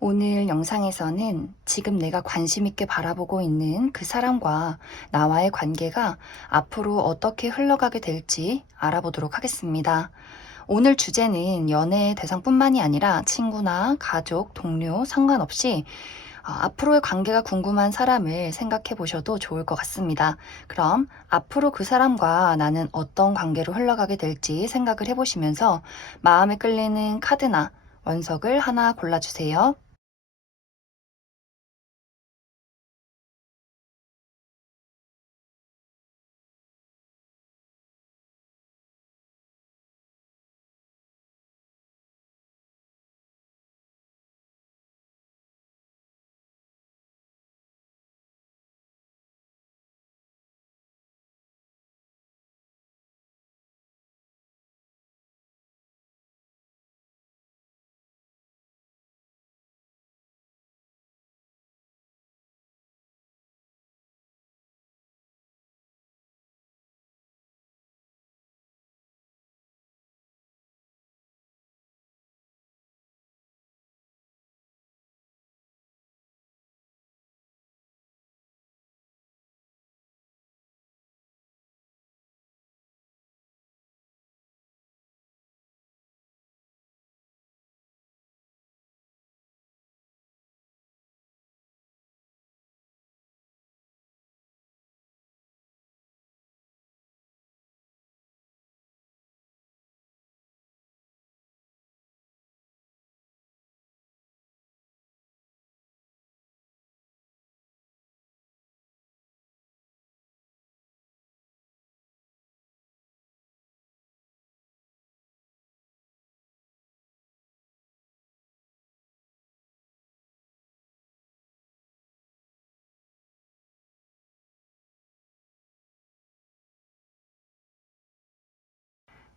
오늘 영상에서는 지금 내가 관심 있게 바라보고 있는 그 사람과 나와의 관계가 앞으로 어떻게 흘러가게 될지 알아보도록 하겠습니다. 오늘 주제는 연애 대상뿐만이 아니라 친구나 가족, 동료 상관없이 앞으로의 관계가 궁금한 사람을 생각해 보셔도 좋을 것 같습니다. 그럼 앞으로 그 사람과 나는 어떤 관계로 흘러가게 될지 생각을 해보시면서 마음에 끌리는 카드나 원석을 하나 골라주세요.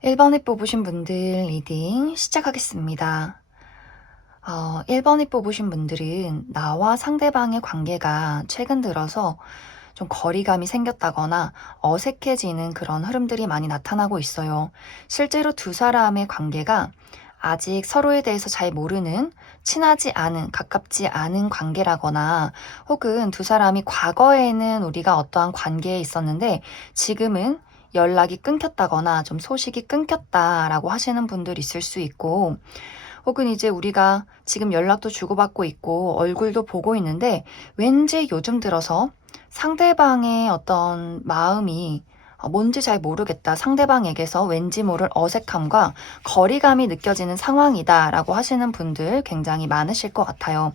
1번에 뽑으신 분들 리딩 시작하겠습니다. 1번에 뽑으신 분들은 나와 상대방의 관계가 최근 들어서 좀 거리감이 생겼다거나 어색해지는 그런 흐름들이 많이 나타나고 있어요. 실제로 두 사람의 관계가 아직 서로에 대해서 잘 모르는, 친하지 않은, 가깝지 않은 관계라거나 혹은 두 사람이 과거에는 우리가 어떠한 관계에 있었는데 지금은 연락이 끊겼다거나 좀 소식이 끊겼다라고 하시는 분들 있을 수 있고, 혹은 이제 우리가 지금 연락도 주고받고 있고 얼굴도 보고 있는데 왠지 요즘 들어서 상대방의 어떤 마음이 뭔지 잘 모르겠다. 상대방에게서 왠지 모를 어색함과 거리감이 느껴지는 상황이다라고 하시는 분들 굉장히 많으실 것 같아요.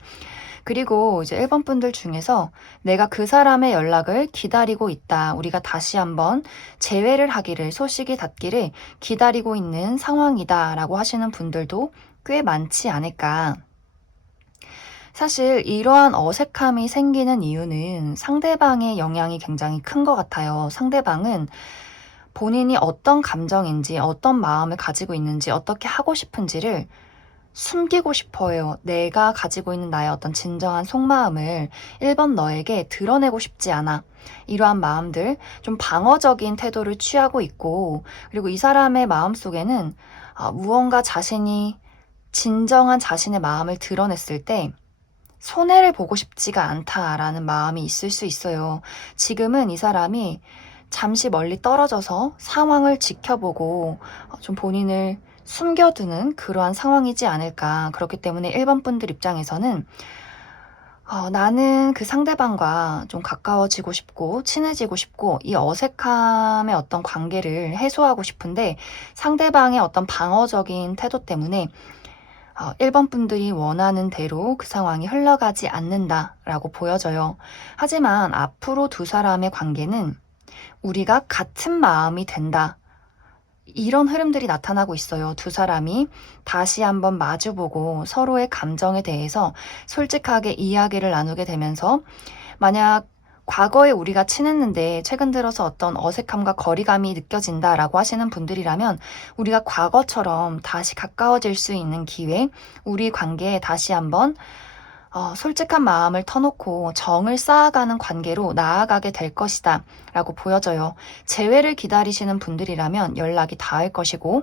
그리고 이제 1번 분들 중에서 내가 그 사람의 연락을 기다리고 있다. 우리가 다시 한번 재회를 하기를, 소식이 닿기를 기다리고 있는 상황이다라고 하시는 분들도 꽤 많지 않을까. 사실 이러한 어색함이 생기는 이유는 상대방의 영향이 굉장히 큰 것 같아요. 상대방은 본인이 어떤 감정인지, 어떤 마음을 가지고 있는지, 어떻게 하고 싶은지를 숨기고 싶어요. 내가 가지고 있는 나의 어떤 진정한 속마음을 1번 너에게 드러내고 싶지 않아. 이러한 마음들, 좀 방어적인 태도를 취하고 있고, 그리고 이 사람의 마음 속에는 무언가 자신이 진정한 자신의 마음을 드러냈을 때 손해를 보고 싶지가 않다라는 마음이 있을 수 있어요. 지금은 이 사람이 잠시 멀리 떨어져서 상황을 지켜보고 좀 본인을 숨겨두는 그러한 상황이지 않을까. 그렇기 때문에 1번 분들 입장에서는 나는 그 상대방과 좀 가까워지고 싶고 친해지고 싶고 이 어색함의 어떤 관계를 해소하고 싶은데 상대방의 어떤 방어적인 태도 때문에 1번 분들이 원하는 대로 그 상황이 흘러가지 않는다라고 보여져요. 하지만 앞으로 두 사람의 관계는 우리가 같은 마음이 된다. 이런 흐름들이 나타나고 있어요. 두 사람이 다시 한번 마주보고 서로의 감정에 대해서 솔직하게 이야기를 나누게 되면서 만약 과거에 우리가 친했는데 최근 들어서 어떤 어색함과 거리감이 느껴진다라고 하시는 분들이라면 우리가 과거처럼 다시 가까워질 수 있는 기회, 우리 관계에 다시 한번 솔직한 마음을 터놓고 정을 쌓아가는 관계로 나아가게 될 것이다 라고 보여져요. 재회를 기다리시는 분들이라면 연락이 닿을 것이고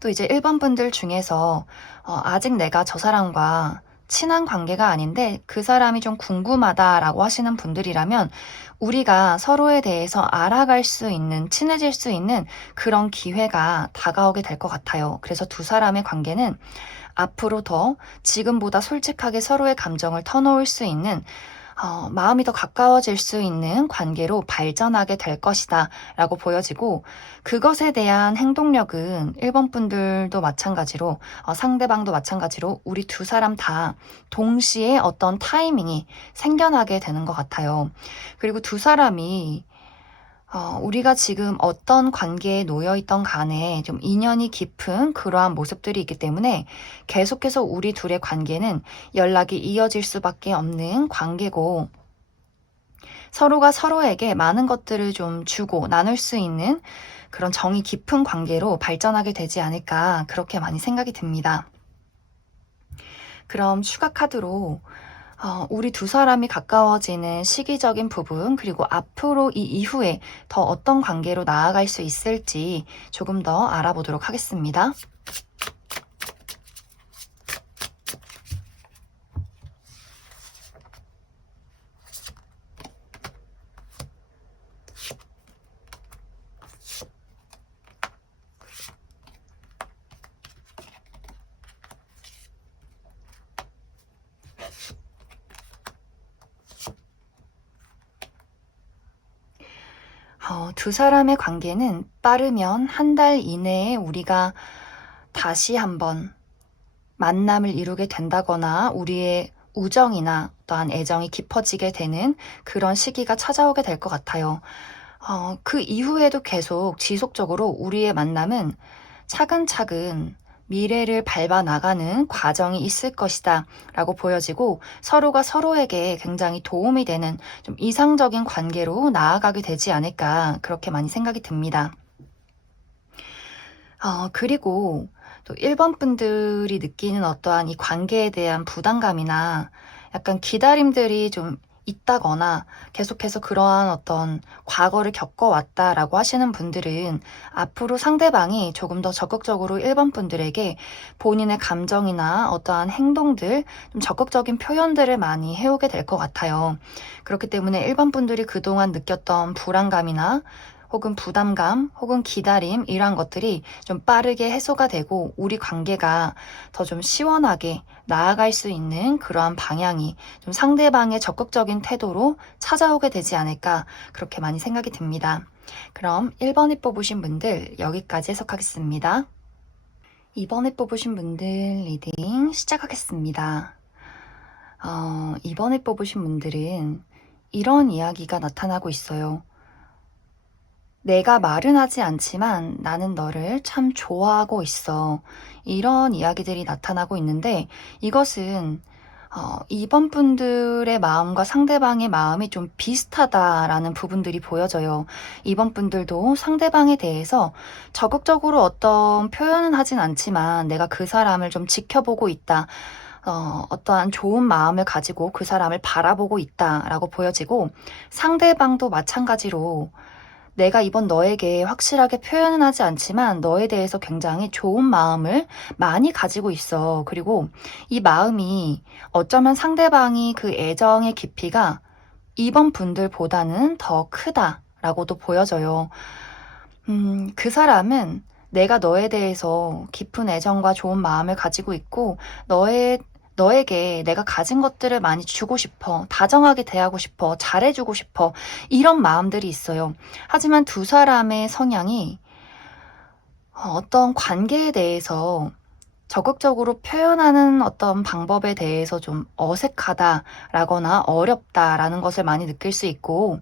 또 이제 1번 분들 중에서 아직 내가 저 사람과 친한 관계가 아닌데 그 사람이 좀 궁금하다라고 하시는 분들이라면 우리가 서로에 대해서 알아갈 수 있는, 친해질 수 있는 그런 기회가 다가오게 될 것 같아요. 그래서 두 사람의 관계는 앞으로 더 지금보다 솔직하게 서로의 감정을 터놓을 수 있는 마음이 더 가까워질 수 있는 관계로 발전하게 될 것이다 라고 보여지고, 그것에 대한 행동력은 1번 분들도 마찬가지로 상대방도 마찬가지로 우리 두 사람 다 동시에 어떤 타이밍이 생겨나게 되는 것 같아요. 그리고 두 사람이 우리가 지금 어떤 관계에 놓여 있던 간에 좀 인연이 깊은 그러한 모습들이 있기 때문에 계속해서 우리 둘의 관계는 연락이 이어질 수밖에 없는 관계고, 서로가 서로에게 많은 것들을 좀 주고 나눌 수 있는 그런 정이 깊은 관계로 발전하게 되지 않을까, 그렇게 많이 생각이 듭니다. 그럼 추가 카드로 우리 두 사람이 가까워지는 시기적인 부분, 그리고 앞으로 이 이후에 더 어떤 관계로 나아갈 수 있을지 조금 더 알아보도록 하겠습니다. 두 사람의 관계는 빠르면 한 달 이내에 우리가 다시 한번 만남을 이루게 된다거나 우리의 우정이나 또한 애정이 깊어지게 되는 그런 시기가 찾아오게 될 것 같아요. 그 이후에도 계속 지속적으로 우리의 만남은 차근차근 미래를 밟아 나가는 과정이 있을 것이다 라고 보여지고, 서로가 서로에게 굉장히 도움이 되는 좀 이상적인 관계로 나아가게 되지 않을까, 그렇게 많이 생각이 듭니다. 그리고 또 1번 분들이 느끼는 어떠한 이 관계에 대한 부담감이나 약간 기다림들이 좀 있다거나 계속해서 그러한 어떤 과거를 겪어왔다라고 하시는 분들은 앞으로 상대방이 조금 더 적극적으로 1번 분들에게 본인의 감정이나 어떠한 행동들, 좀 적극적인 표현들을 많이 해오게 될 것 같아요. 그렇기 때문에 1번 분들이 그동안 느꼈던 불안감이나 혹은 부담감, 혹은 기다림, 이러한 것들이 좀 빠르게 해소가 되고 우리 관계가 더 좀 시원하게 나아갈 수 있는 그러한 방향이 좀 상대방의 적극적인 태도로 찾아오게 되지 않을까, 그렇게 많이 생각이 듭니다. 그럼 1번에 뽑으신 분들 여기까지 해석하겠습니다. 2번에 뽑으신 분들 리딩 시작하겠습니다. 2번에 뽑으신 분들은 이런 이야기가 나타나고 있어요. 내가 말은 하지 않지만 나는 너를 참 좋아하고 있어. 이런 이야기들이 나타나고 있는데, 이것은 2번 분들의 마음과 상대방의 마음이 좀 비슷하다라는 부분들이 보여져요. 2번 분들도 상대방에 대해서 적극적으로 어떤 표현은 하진 않지만 내가 그 사람을 좀 지켜보고 있다. 어떠한 좋은 마음을 가지고 그 사람을 바라보고 있다라고 보여지고, 상대방도 마찬가지로 내가 이번 너에게 확실하게 표현은 하지 않지만 너에 대해서 굉장히 좋은 마음을 많이 가지고 있어. 그리고 이 마음이 어쩌면 상대방이 그 애정의 깊이가 2번 분들보다는 더 크다라고도 보여져요. 그 사람은 내가 너에 대해서 깊은 애정과 좋은 마음을 가지고 있고, 너에게 내가 가진 것들을 많이 주고 싶어, 다정하게 대하고 싶어, 잘해주고 싶어, 이런 마음들이 있어요. 하지만 두 사람의 성향이 어떤 관계에 대해서 적극적으로 표현하는 어떤 방법에 대해서 좀 어색하다라거나 어렵다라는 것을 많이 느낄 수 있고,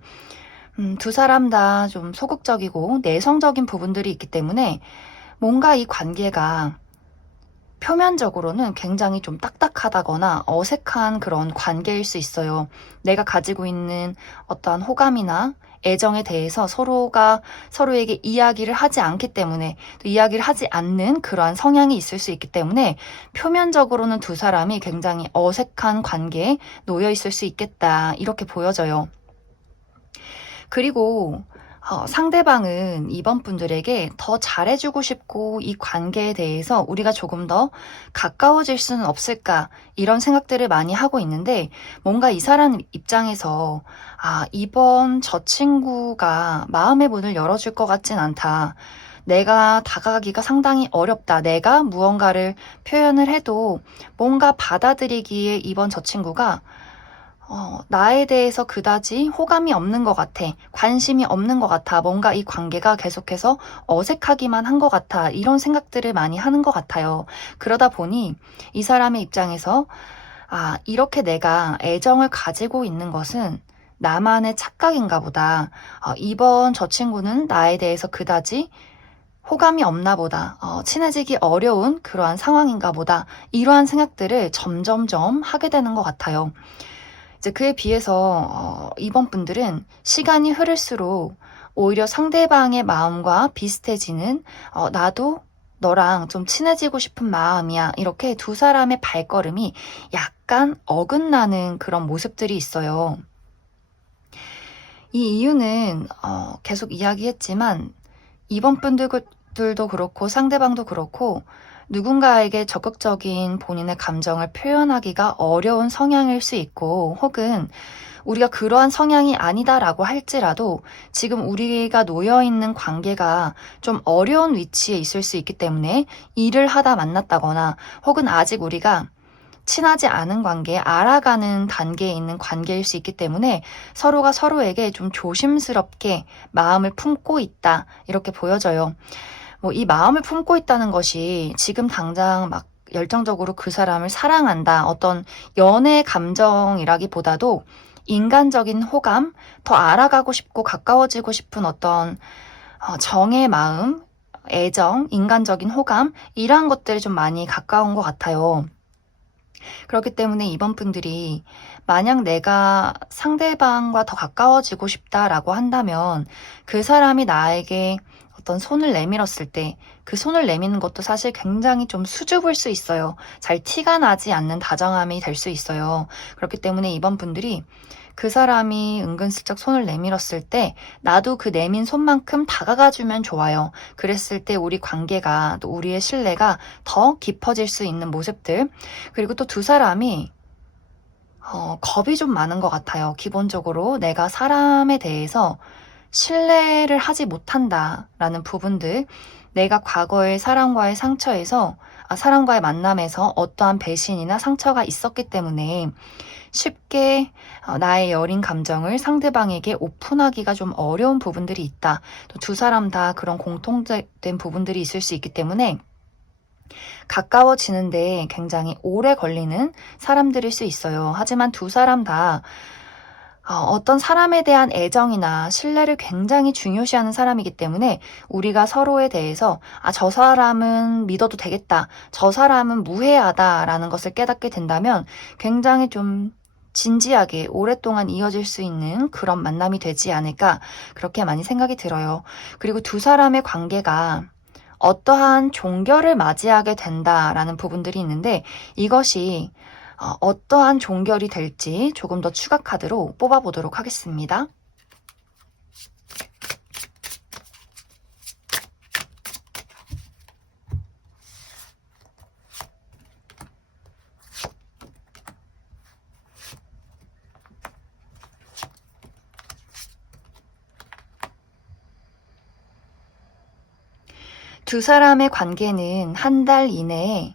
두 사람 다 좀 소극적이고 내성적인 부분들이 있기 때문에 뭔가 이 관계가 표면적으로는 굉장히 좀 딱딱하다거나 어색한 그런 관계일 수 있어요. 내가 가지고 있는 어떠한 호감이나 애정에 대해서 서로가 서로에게 이야기를 하지 않기 때문에, 또 이야기를 하지 않는 그러한 성향이 있을 수 있기 때문에 표면적으로는 두 사람이 굉장히 어색한 관계에 놓여 있을 수 있겠다, 이렇게 보여져요. 그리고 상대방은 이번 분들에게 더 잘해주고 싶고 이 관계에 대해서 우리가 조금 더 가까워질 수는 없을까 이런 생각들을 많이 하고 있는데 뭔가 이 사람 입장에서 이번 저 친구가 마음의 문을 열어줄 것 같진 않다. 내가 다가가기가 상당히 어렵다. 내가 무언가를 표현을 해도 뭔가 받아들이기에 이번 저 친구가 나에 대해서 그다지 호감이 없는 것 같아. 관심이 없는 것 같아. 뭔가 이 관계가 계속해서 어색하기만 한 것 같아. 이런 생각들을 많이 하는 것 같아요. 그러다 보니 이 사람의 입장에서 이렇게 내가 애정을 가지고 있는 것은 나만의 착각인가 보다. 이번 저 친구는 나에 대해서 그다지 호감이 없나 보다. 친해지기 어려운 그러한 상황인가 보다. 이러한 생각들을 점점점 하게 되는 것 같아요. 이제 그에 비해서 이번 분들은 시간이 흐를수록 오히려 상대방의 마음과 비슷해지는 나도 너랑 좀 친해지고 싶은 마음이야. 이렇게 두 사람의 발걸음이 약간 어긋나는 그런 모습들이 있어요. 이 이유는 계속 이야기했지만 이번 분들도 그렇고 상대방도 그렇고 누군가에게 적극적인 본인의 감정을 표현하기가 어려운 성향일 수 있고 혹은 우리가 그러한 성향이 아니다라고 할지라도 지금 우리가 놓여있는 관계가 좀 어려운 위치에 있을 수 있기 때문에 일을 하다 만났다거나 혹은 아직 우리가 친하지 않은 관계, 알아가는 단계에 있는 관계일 수 있기 때문에 서로가 서로에게 좀 조심스럽게 마음을 품고 있다 이렇게 보여져요. 이 마음을 품고 있다는 것이 지금 당장 막 열정적으로 그 사람을 사랑한다. 어떤 연애 감정이라기보다도 인간적인 호감, 더 알아가고 싶고 가까워지고 싶은 어떤 정의 마음, 애정, 인간적인 호감, 이러한 것들이 좀 많이 가까운 것 같아요. 그렇기 때문에 이번 분들이 만약 내가 상대방과 더 가까워지고 싶다라고 한다면 그 사람이 나에게 어떤 손을 내밀었을 때 그 손을 내미는 것도 사실 굉장히 좀 수줍을 수 있어요. 잘 티가 나지 않는 다정함이 될 수 있어요. 그렇기 때문에 이번 분들이 그 사람이 은근슬쩍 손을 내밀었을 때 나도 그 내민 손만큼 다가가주면 좋아요. 그랬을 때 우리 관계가 또 우리의 신뢰가 더 깊어질 수 있는 모습들. 그리고 또 두 사람이 겁이 좀 많은 것 같아요. 기본적으로 내가 사람에 대해서 신뢰를 하지 못한다라는 부분들, 내가 과거의 사람과의 사람과의 만남에서 어떠한 배신이나 상처가 있었기 때문에 쉽게 나의 여린 감정을 상대방에게 오픈하기가 좀 어려운 부분들이 있다. 또 두 사람 다 그런 공통된 부분들이 있을 수 있기 때문에 가까워지는데 굉장히 오래 걸리는 사람들일 수 있어요. 하지만 두 사람 다 어떤 사람에 대한 애정이나 신뢰를 굉장히 중요시하는 사람이기 때문에 우리가 서로에 대해서 저 사람은 믿어도 되겠다. 저 사람은 무해하다라는 것을 깨닫게 된다면 굉장히 좀 진지하게 오랫동안 이어질 수 있는 그런 만남이 되지 않을까 그렇게 많이 생각이 들어요. 그리고 두 사람의 관계가 어떠한 종결을 맞이하게 된다라는 부분들이 있는데 이것이 어떠한 종결이 될지 조금 더 추가 카드로 뽑아보도록 하겠습니다. 두 사람의 관계는 한 달 이내에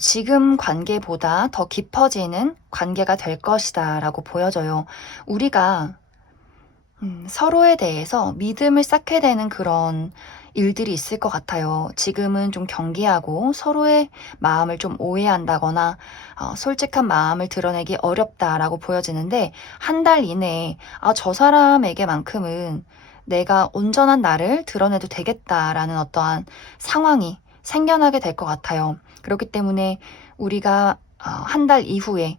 지금 관계보다 더 깊어지는 관계가 될 것이다 라고 보여져요. 우리가 서로에 대해서 믿음을 쌓게 되는 그런 일들이 있을 것 같아요. 지금은 좀 경계하고 서로의 마음을 좀 오해한다거나 솔직한 마음을 드러내기 어렵다라고 보여지는데 한 달 이내에 저 사람에게만큼은 내가 온전한 나를 드러내도 되겠다라는 어떠한 상황이 생겨나게 될 것 같아요. 그렇기 때문에 우리가 한 달 이후에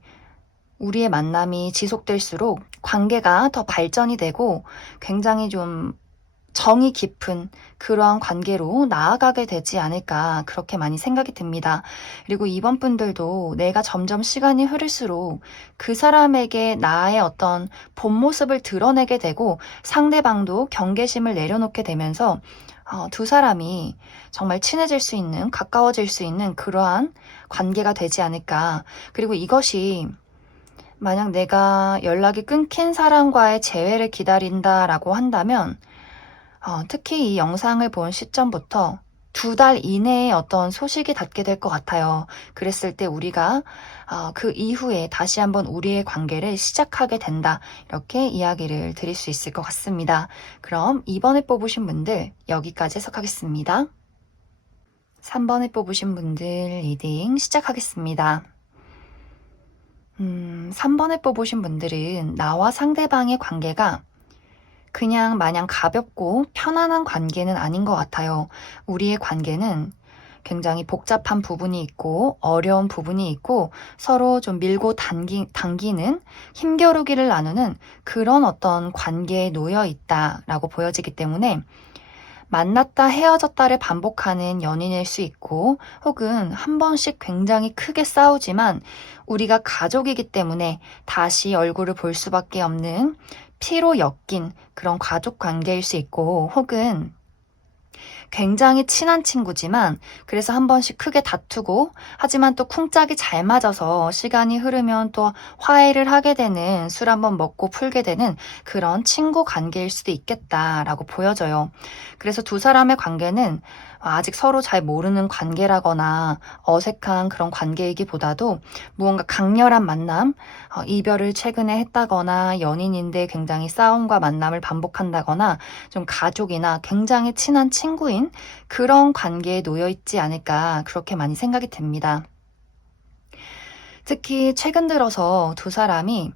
우리의 만남이 지속될수록 관계가 더 발전이 되고 굉장히 좀 정이 깊은 그러한 관계로 나아가게 되지 않을까 그렇게 많이 생각이 듭니다. 그리고 이번 분들도 내가 점점 시간이 흐를수록 그 사람에게 나의 어떤 본 모습을 드러내게 되고 상대방도 경계심을 내려놓게 되면서 두 사람이 정말 친해질 수 있는, 가까워질 수 있는 그러한 관계가 되지 않을까. 그리고 이것이 만약 내가 연락이 끊긴 사람과의 재회를 기다린다라고 한다면 특히 이 영상을 본 시점부터 2달 이내에 어떤 소식이 닿게 될 것 같아요. 그랬을 때 우리가 그 이후에 다시 한번 우리의 관계를 시작하게 된다. 이렇게 이야기를 드릴 수 있을 것 같습니다. 그럼 2번에 뽑으신 분들 여기까지 해석하겠습니다. 3번에 뽑으신 분들 리딩 시작하겠습니다. 3번에 뽑으신 분들은 나와 상대방의 관계가 그냥 마냥 가볍고 편안한 관계는 아닌 것 같아요. 우리의 관계는 굉장히 복잡한 부분이 있고 어려운 부분이 있고 서로 좀 밀고 당기는 힘겨루기를 나누는 그런 어떤 관계에 놓여 있다라고 보여지기 때문에 만났다 헤어졌다를 반복하는 연인일 수 있고 혹은 한 번씩 굉장히 크게 싸우지만 우리가 가족이기 때문에 다시 얼굴을 볼 수밖에 없는 피로 엮인 그런 가족 관계일 수 있고 혹은 굉장히 친한 친구지만 그래서 한 번씩 크게 다투고 하지만 또 쿵짝이 잘 맞아서 시간이 흐르면 또 화해를 하게 되는 술 한번 먹고 풀게 되는 그런 친구 관계일 수도 있겠다라고 보여져요. 그래서 두 사람의 관계는 아직 서로 잘 모르는 관계라거나 어색한 그런 관계이기보다도 무언가 강렬한 만남, 이별을 최근에 했다거나 연인인데 굉장히 싸움과 만남을 반복한다거나 좀 가족이나 굉장히 친한 친구인 그런 관계에 놓여 있지 않을까 그렇게 많이 생각이 됩니다. 특히 최근 들어서 두 사람이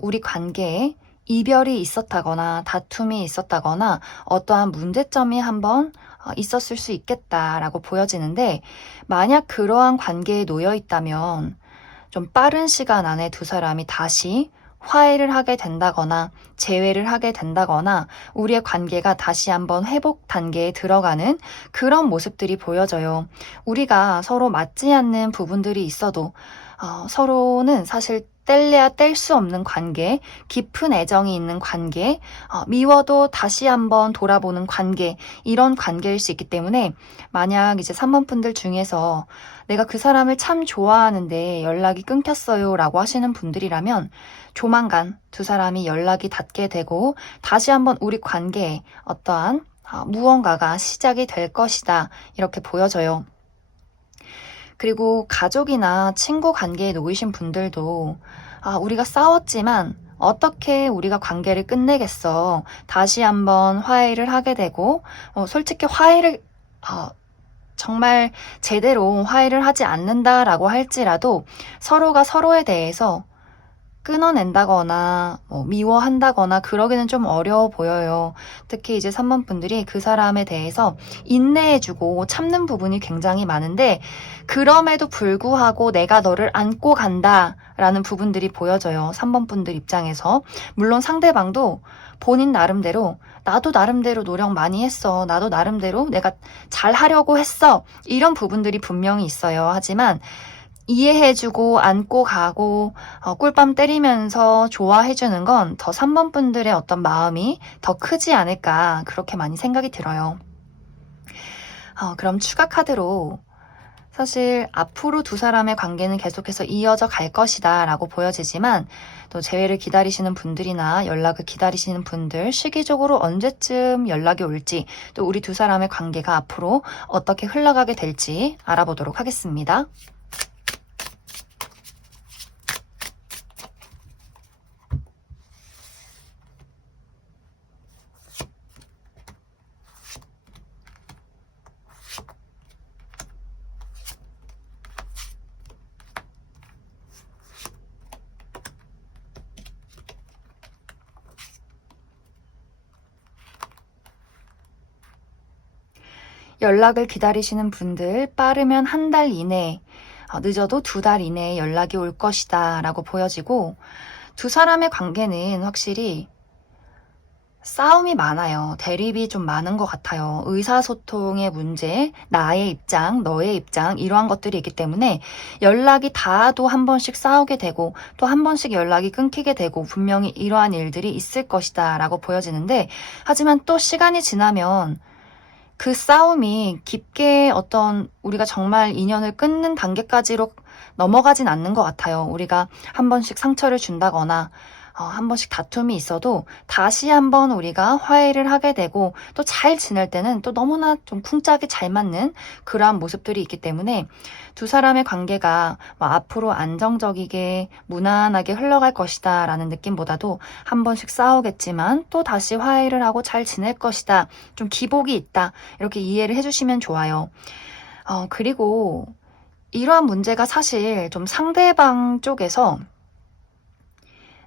우리 관계에 이별이 있었다거나 다툼이 있었다거나 어떠한 문제점이 한번 있었을 수 있겠다라고 보여지는데 만약 그러한 관계에 놓여 있다면 좀 빠른 시간 안에 두 사람이 다시 화해를 하게 된다거나 재회를 하게 된다거나 우리의 관계가 다시 한번 회복 단계에 들어가는 그런 모습들이 보여져요. 우리가 서로 맞지 않는 부분들이 있어도 서로는 사실 뗄래야 뗄 수 없는 관계, 깊은 애정이 있는 관계, 미워도 다시 한번 돌아보는 관계, 이런 관계일 수 있기 때문에 만약 이제 3번 분들 중에서 내가 그 사람을 참 좋아하는데 연락이 끊겼어요 라고 하시는 분들이라면 조만간 두 사람이 연락이 닿게 되고 다시 한번 우리 관계에 어떠한 무언가가 시작이 될 것이다 이렇게 보여져요. 그리고 가족이나 친구 관계에 놓이신 분들도 우리가 싸웠지만 어떻게 우리가 관계를 끝내겠어. 다시 한번 화해를 하게 되고 솔직히 화해를 정말 제대로 화해를 하지 않는다라고 할지라도 서로가 서로에 대해서 끊어낸다거나 미워한다거나 그러기는 좀 어려워 보여요. 특히 이제 3번 분들이 그 사람에 대해서 인내해주고 참는 부분이 굉장히 많은데 그럼에도 불구하고 내가 너를 안고 간다라는 부분들이 보여져요. 3번 분들 입장에서. 물론 상대방도 본인 나름대로 나도 나름대로 노력 많이 했어. 나도 나름대로 내가 잘하려고 했어. 이런 부분들이 분명히 있어요. 하지만 이해해주고 안고 가고 꿀밤 때리면서 좋아해주는 건 더 3번 분들의 어떤 마음이 더 크지 않을까 그렇게 많이 생각이 들어요. 그럼 추가 카드로 사실 앞으로 두 사람의 관계는 계속해서 이어져 갈 것이다 라고 보여지지만 또 재회를 기다리시는 분들이나 연락을 기다리시는 분들 시기적으로 언제쯤 연락이 올지 또 우리 두 사람의 관계가 앞으로 어떻게 흘러가게 될지 알아보도록 하겠습니다. 연락을 기다리시는 분들 빠르면 한 달 이내, 늦어도 2달 이내에 연락이 올 것이다 라고 보여지고 두 사람의 관계는 확실히 싸움이 많아요. 대립이 좀 많은 것 같아요. 의사소통의 문제, 나의 입장, 너의 입장, 이러한 것들이 있기 때문에 연락이 닿아도 한 번씩 싸우게 되고 또 한 번씩 연락이 끊기게 되고 분명히 이러한 일들이 있을 것이다 라고 보여지는데, 하지만 또 시간이 지나면 그 싸움이 깊게 어떤 우리가 정말 인연을 끊는 단계까지로 넘어가진 않는 것 같아요. 우리가 한 번씩 상처를 준다거나 한 번씩 다툼이 있어도 다시 한번 우리가 화해를 하게 되고 또 잘 지낼 때는 또 너무나 좀 쿵짝이 잘 맞는 그러한 모습들이 있기 때문에 두 사람의 관계가 뭐 앞으로 안정적이게 무난하게 흘러갈 것이다 라는 느낌보다도 한 번씩 싸우겠지만 또 다시 화해를 하고 잘 지낼 것이다, 좀 기복이 있다, 이렇게 이해를 해주시면 좋아요. 그리고 이러한 문제가 사실 좀 상대방 쪽에서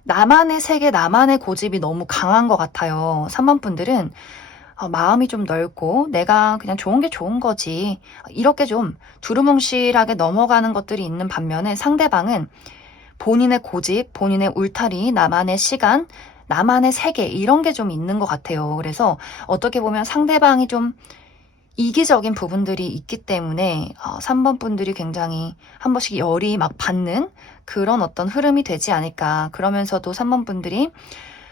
나만의 세계, 나만의 고집이 너무 강한 것 같아요. 3번 분들은 마음이 좀 넓고 내가 그냥 좋은 게 좋은 거지, 이렇게 좀 두루뭉실하게 넘어가는 것들이 있는 반면에 상대방은 본인의 고집, 본인의 울타리, 나만의 시간, 나만의 세계, 이런 게 좀 있는 것 같아요. 그래서 어떻게 보면 상대방이 좀 이기적인 부분들이 있기 때문에 3번 분들이 굉장히 한 번씩 열이 막 받는 그런 어떤 흐름이 되지 않을까. 그러면서도 3번 분들이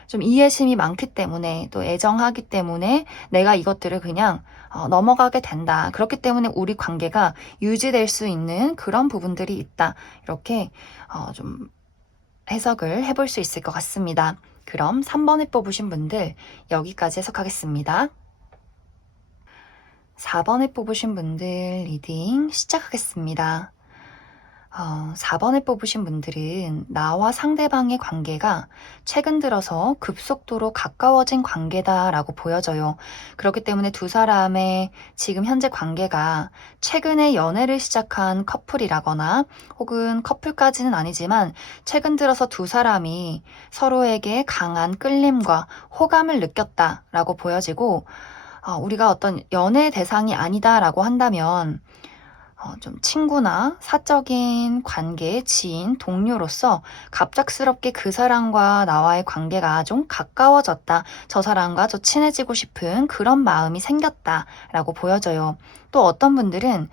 좀 이해심이 많기 때문에 또 애정하기 때문에 내가 이것들을 그냥 넘어가게 된다. 그렇기 때문에 우리 관계가 유지될 수 있는 그런 부분들이 있다. 이렇게 좀 해석을 해볼 수 있을 것 같습니다. 그럼 3번을 뽑으신 분들 여기까지 해석하겠습니다. 4번을 뽑으신 분들 리딩 시작하겠습니다. 4번을 뽑으신 분들은 나와 상대방의 관계가 최근 들어서 급속도로 가까워진 관계다라고 보여져요. 그렇기 때문에 두 사람의 지금 현재 관계가 최근에 연애를 시작한 커플이라거나 혹은 커플까지는 아니지만 최근 들어서 두 사람이 서로에게 강한 끌림과 호감을 느꼈다라고 보여지고, 우리가 어떤 연애 대상이 아니다라고 한다면 좀 친구나 사적인 관계, 지인, 동료로서 갑작스럽게 그 사람과 나와의 관계가 좀 가까워졌다, 저 사람과 더 친해지고 싶은 그런 마음이 생겼다라고 보여져요. 또 어떤 분들은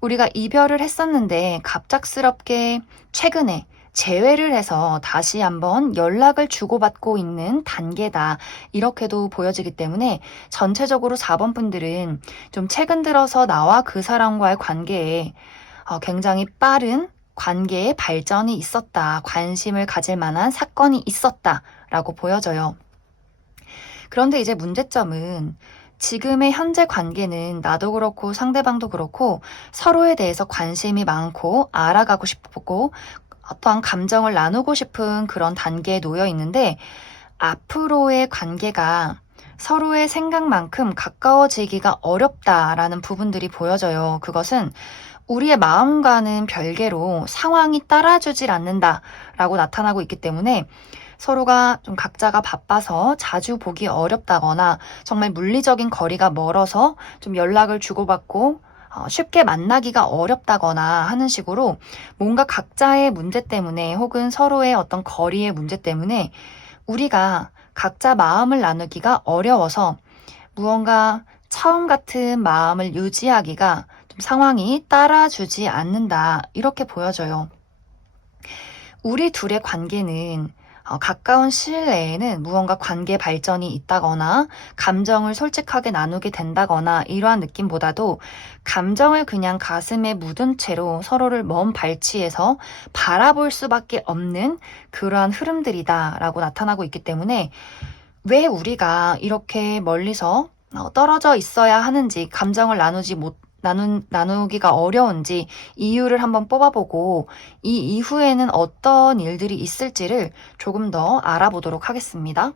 우리가 이별을 했었는데 갑작스럽게 최근에 재회를 해서 다시 한번 연락을 주고받고 있는 단계다, 이렇게도 보여지기 때문에 전체적으로 4번 분들은 좀 최근 들어서 나와 그 사람과의 관계에 굉장히 빠른 관계의 발전이 있었다, 관심을 가질 만한 사건이 있었다라고 보여져요. 그런데 이제 문제점은 지금의 현재 관계는 나도 그렇고 상대방도 그렇고 서로에 대해서 관심이 많고 알아가고 싶고 어떠한 감정을 나누고 싶은 그런 단계에 놓여 있는데, 앞으로의 관계가 서로의 생각만큼 가까워지기가 어렵다라는 부분들이 보여져요. 그것은 우리의 마음과는 별개로 상황이 따라주질 않는다라고 나타나고 있기 때문에 서로가 좀 각자가 바빠서 자주 보기 어렵다거나 정말 물리적인 거리가 멀어서 좀 연락을 주고받고 쉽게 만나기가 어렵다거나 하는 식으로 뭔가 각자의 문제 때문에 혹은 서로의 어떤 거리의 문제 때문에 우리가 각자 마음을 나누기가 어려워서 무언가 처음 같은 마음을 유지하기가 좀 상황이 따라주지 않는다, 이렇게 보여져요. 우리 둘의 관계는 가까운 시일 내에는 무언가 관계 발전이 있다거나 감정을 솔직하게 나누게 된다거나 이러한 느낌보다도 감정을 그냥 가슴에 묻은 채로 서로를 먼 발치에서 바라볼 수밖에 없는 그러한 흐름들이다라고 나타나고 있기 때문에 왜 우리가 이렇게 멀리서 떨어져 있어야 하는지, 감정을 나누기가 어려운지 이유를 한번 뽑아보고 이 이후에는 어떤 일들이 있을지를 조금 더 알아보도록 하겠습니다.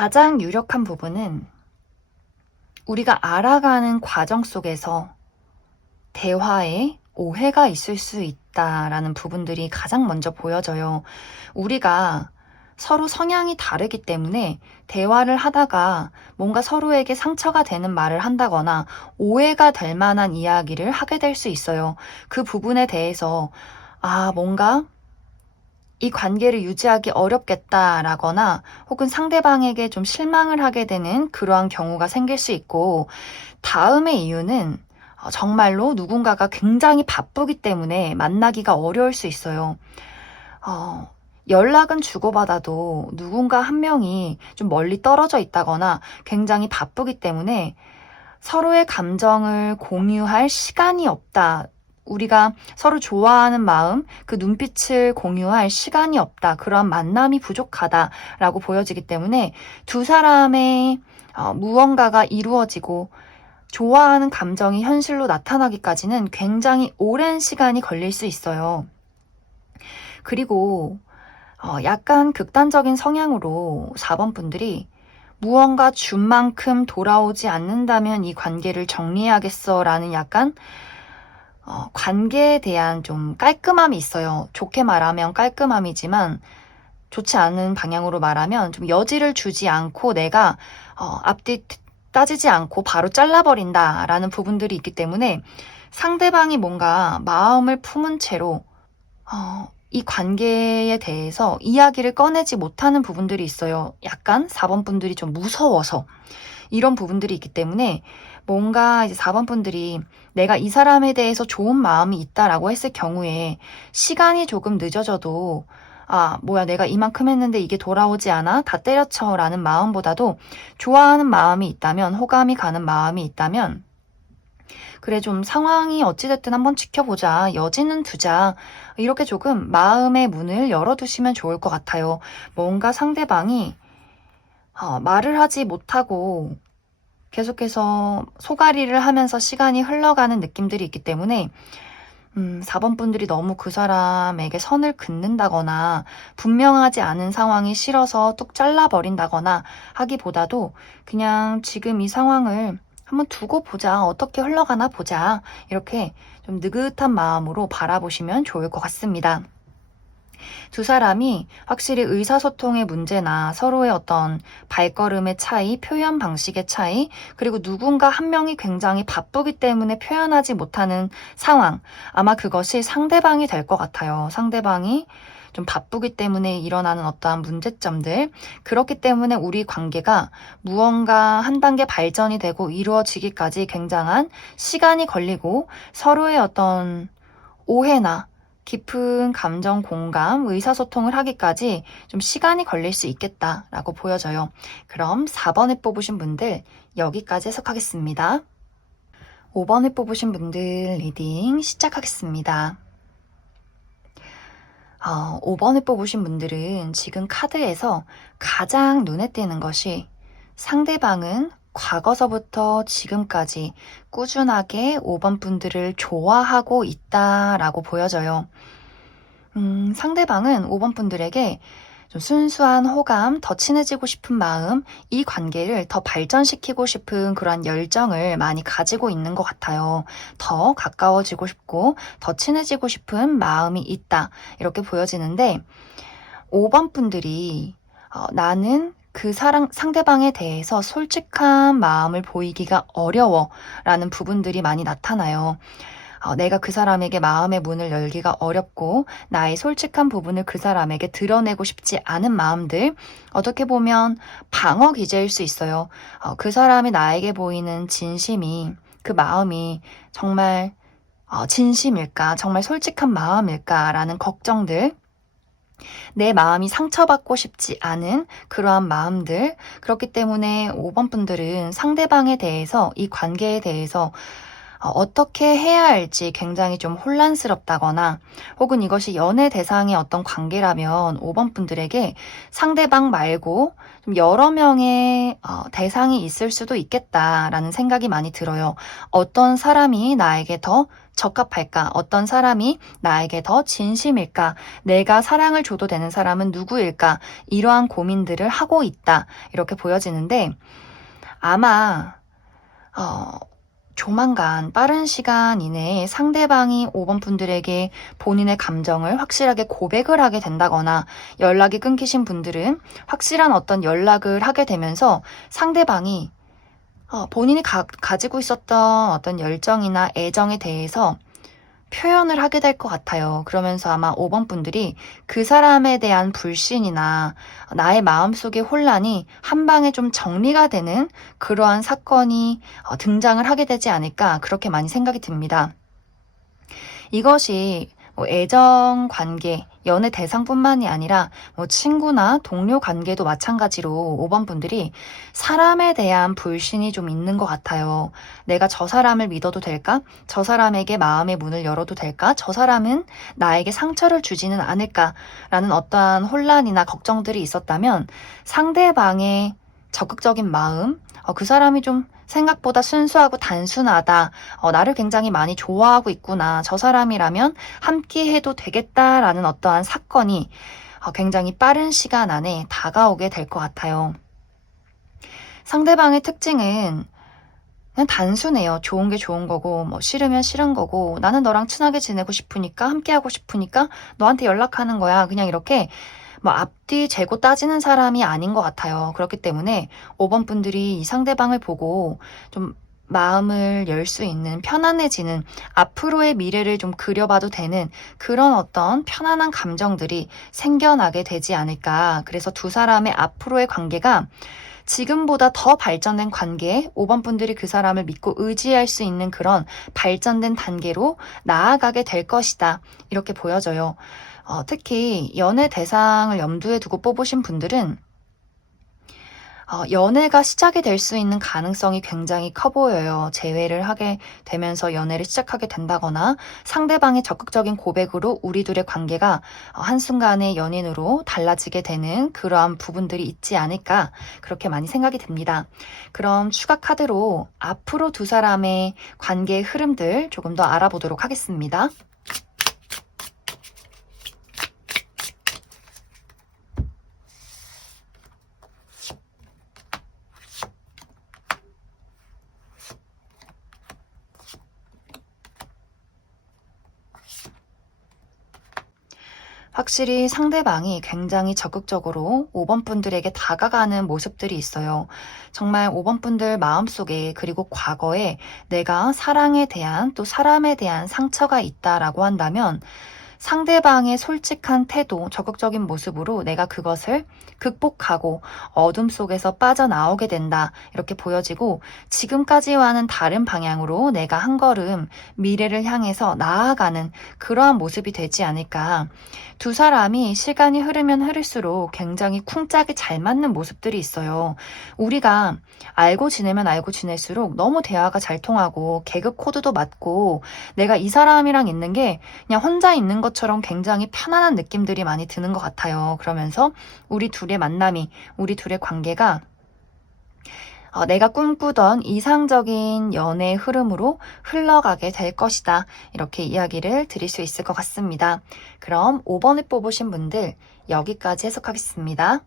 가장 유력한 부분은 우리가 알아가는 과정 속에서 대화에 오해가 있을 수 있다라는 부분들이 가장 먼저 보여져요. 우리가 서로 성향이 다르기 때문에 대화를 하다가 뭔가 서로에게 상처가 되는 말을 한다거나 오해가 될 만한 이야기를 하게 될 수 있어요. 그 부분에 대해서 뭔가 이 관계를 유지하기 어렵겠다라거나 혹은 상대방에게 좀 실망을 하게 되는 그러한 경우가 생길 수 있고, 다음의 이유는 정말로 누군가가 굉장히 바쁘기 때문에 만나기가 어려울 수 있어요. 연락은 주고받아도 누군가 한 명이 좀 멀리 떨어져 있다거나 굉장히 바쁘기 때문에 서로의 감정을 공유할 시간이 없다. 우리가 서로 좋아하는 마음, 그 눈빛을 공유할 시간이 없다. 그런 만남이 부족하다라고 보여지기 때문에 두 사람의 무언가가 이루어지고 좋아하는 감정이 현실로 나타나기까지는 굉장히 오랜 시간이 걸릴 수 있어요. 그리고 약간 극단적인 성향으로 4번 분들이 무언가 준 만큼 돌아오지 않는다면 이 관계를 정리해야겠어 라는 약간 관계에 대한 좀 깔끔함이 있어요. 좋게 말하면 깔끔함이지만 좋지 않은 방향으로 말하면 좀 여지를 주지 않고 내가 앞뒤 따지지 않고 바로 잘라버린다 라는 부분들이 있기 때문에 상대방이 뭔가 마음을 품은 채로 이 관계에 대해서 이야기를 꺼내지 못하는 부분들이 있어요. 약간 4번 분들이 좀 무서워서 이런 부분들이 있기 때문에 뭔가 이제 4번 분들이 내가 이 사람에 대해서 좋은 마음이 있다라고 했을 경우에 시간이 조금 늦어져도 뭐야, 내가 이만큼 했는데 이게 돌아오지 않아? 다 때려쳐 라는 마음보다도 좋아하는 마음이 있다면, 호감이 가는 마음이 있다면 그래, 좀 상황이 어찌됐든 한번 지켜보자. 여지는 두자. 이렇게 조금 마음의 문을 열어두시면 좋을 것 같아요. 뭔가 상대방이 말을 하지 못하고 계속해서 소가리를 하면서 시간이 흘러가는 느낌들이 있기 때문에 4번 분들이 너무 그 사람에게 선을 긋는다거나 분명하지 않은 상황이 싫어서 뚝 잘라버린다거나 하기보다도 그냥 지금 이 상황을 한번 두고 보자. 어떻게 흘러가나 보자. 이렇게 좀 느긋한 마음으로 바라보시면 좋을 것 같습니다. 두 사람이 확실히 의사소통의 문제나 서로의 어떤 발걸음의 차이, 표현 방식의 차이, 그리고 누군가 한 명이 굉장히 바쁘기 때문에 표현하지 못하는 상황, 아마 그것이 상대방이 될 것 같아요. 상대방이 좀 바쁘기 때문에 일어나는 어떠한 문제점들, 그렇기 때문에 우리 관계가 무언가 한 단계 발전이 되고 이루어지기까지 굉장한 시간이 걸리고 서로의 어떤 오해나 깊은 감정 공감, 의사소통을 하기까지 좀 시간이 걸릴 수 있겠다라고 보여져요. 그럼 4번에 뽑으신 분들 여기까지 해석하겠습니다. 5번에 뽑으신 분들 리딩 시작하겠습니다. 5번에 뽑으신 분들은 지금 카드에서 가장 눈에 띄는 것이 상대방은 과거서부터 지금까지 꾸준하게 5번 분들을 좋아하고 있다라고 보여져요. 상대방은 5번 분들에게 좀 순수한 호감, 더 친해지고 싶은 마음, 이 관계를 더 발전시키고 싶은 그런 열정을 많이 가지고 있는 것 같아요. 더 가까워지고 싶고, 더 친해지고 싶은 마음이 있다. 이렇게 보여지는데, 5번 분들이 나는 그 상대방에 대해서 솔직한 마음을 보이기가 어려워 라는 부분들이 많이 나타나요. 내가 그 사람에게 마음의 문을 열기가 어렵고 나의 솔직한 부분을 그 사람에게 드러내고 싶지 않은 마음들, 어떻게 보면 방어 기제일 수 있어요. 그 사람이 나에게 보이는 진심이, 그 마음이 정말 진심일까, 정말 솔직한 마음일까라는 걱정들, 내 마음이 상처받고 싶지 않은 그러한 마음들, 그렇기 때문에 5번 분들은 상대방에 대해서, 이 관계에 대해서 어떻게 해야 할지 굉장히 좀 혼란스럽다거나 혹은 이것이 연애 대상의 어떤 관계라면 5번 분들에게 상대방 말고 좀 여러 명의 대상이 있을 수도 있겠다라는 생각이 많이 들어요. 어떤 사람이 나에게 더 적합할까? 어떤 사람이 나에게 더 진심일까? 내가 사랑을 줘도 되는 사람은 누구일까? 이러한 고민들을 하고 있다. 이렇게 보여지는데 아마 어, 조만간 빠른 시간 이내에 상대방이 5번 분들에게 본인의 감정을 확실하게 고백을 하게 된다거나 연락이 끊기신 분들은 확실한 어떤 연락을 하게 되면서 상대방이 본인이 가지고 있었던 어떤 열정이나 애정에 대해서 표현을 하게 될 것 같아요. 그러면서 아마 5번 분들이 그 사람에 대한 불신이나 나의 마음속의 혼란이 한 방에 좀 정리가 되는 그러한 사건이 등장을 하게 되지 않을까 그렇게 많이 생각이 듭니다. 이것이 애정 관계, 연애 대상뿐만이 아니라 친구나 동료 관계도 마찬가지로 5번 분들이 사람에 대한 불신이 좀 있는 것 같아요. 내가 저 사람을 믿어도 될까? 저 사람에게 마음의 문을 열어도 될까? 저 사람은 나에게 상처를 주지는 않을까? 라는 어떠한 혼란이나 걱정들이 있었다면 상대방의 적극적인 마음, 그 사람이 좀 생각보다 순수하고 단순하다. 나를 굉장히 많이 좋아하고 있구나. 저 사람이라면 함께 해도 되겠다라는 어떠한 사건이 굉장히 빠른 시간 안에 다가오게 될 것 같아요. 상대방의 특징은 그냥 단순해요. 좋은 게 좋은 거고, 싫으면 싫은 거고, 나는 너랑 친하게 지내고 싶으니까, 함께 하고 싶으니까 너한테 연락하는 거야. 그냥 이렇게 앞뒤 재고 따지는 사람이 아닌 것 같아요. 그렇기 때문에 5번 분들이 이 상대방을 보고 좀 마음을 열 수 있는 편안해지는 앞으로의 미래를 좀 그려봐도 되는 그런 어떤 편안한 감정들이 생겨나게 되지 않을까. 그래서 두 사람의 앞으로의 관계가 지금보다 더 발전된 관계에 5번 분들이 그 사람을 믿고 의지할 수 있는 그런 발전된 단계로 나아가게 될 것이다. 이렇게 보여져요. 특히 연애 대상을 염두에 두고 뽑으신 분들은 연애가 시작이 될 수 있는 가능성이 굉장히 커 보여요. 재회를 하게 되면서 연애를 시작하게 된다거나 상대방의 적극적인 고백으로 우리 둘의 관계가 한순간에 연인으로 달라지게 되는 그러한 부분들이 있지 않을까 그렇게 많이 생각이 듭니다. 그럼 추가 카드로 앞으로 두 사람의 관계의 흐름들 조금 더 알아보도록 하겠습니다. 확실히 상대방이 굉장히 적극적으로 5번 분들에게 다가가는 모습들이 있어요. 정말 5번 분들 마음속에 그리고 과거에 내가 사랑에 대한 또 사람에 대한 상처가 있다라고 한다면 상대방의 솔직한 태도, 적극적인 모습으로 내가 그것을 극복하고 어둠 속에서 빠져나오게 된다. 이렇게 보여지고 지금까지와는 다른 방향으로 내가 한 걸음 미래를 향해서 나아가는 그러한 모습이 되지 않을까. 두 사람이 시간이 흐르면 흐를수록 굉장히 쿵짝이 잘 맞는 모습들이 있어요. 우리가 알고 지내면 알고 지낼수록 너무 대화가 잘 통하고 개그 코드도 맞고 내가 이 사람이랑 있는 게 그냥 혼자 있는 것처럼 굉장히 편안한 느낌들이 많이 드는 것 같아요. 그러면서 우리 둘의 만남이, 우리 둘의 관계가 내가 꿈꾸던 이상적인 연애의 흐름으로 흘러가게 될 것이다. 이렇게 이야기를 드릴 수 있을 것 같습니다. 그럼 5번을 뽑으신 분들 여기까지 해석하겠습니다.